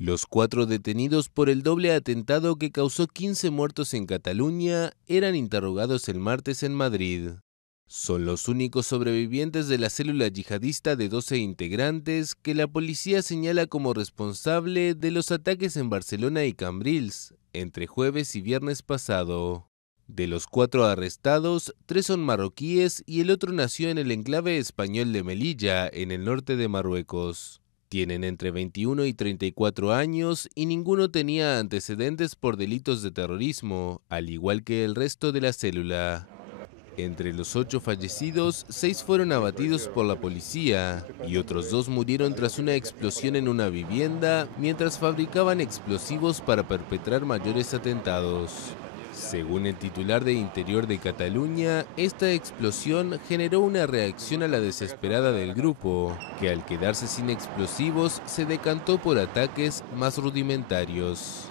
Los 4 detenidos por el doble atentado que causó 15 muertos en Cataluña eran interrogados el martes en Madrid. Son los únicos sobrevivientes de la célula yihadista de 12 integrantes que la policía señala como responsable de los ataques en Barcelona y Cambrils entre jueves y viernes pasado. De los 4 arrestados, 3 son marroquíes y el otro nació en el enclave español de Melilla, en el norte de Marruecos. Tienen entre 21 y 34 años y ninguno tenía antecedentes por delitos de terrorismo, al igual que el resto de la célula. Entre los 8 fallecidos, 6 fueron abatidos por la policía y otros 2 murieron tras una explosión en una vivienda mientras fabricaban explosivos para perpetrar mayores atentados. Según el titular de Interior de Cataluña, esta explosión generó una reacción a la desesperada del grupo, que al quedarse sin explosivos se decantó por ataques más rudimentarios.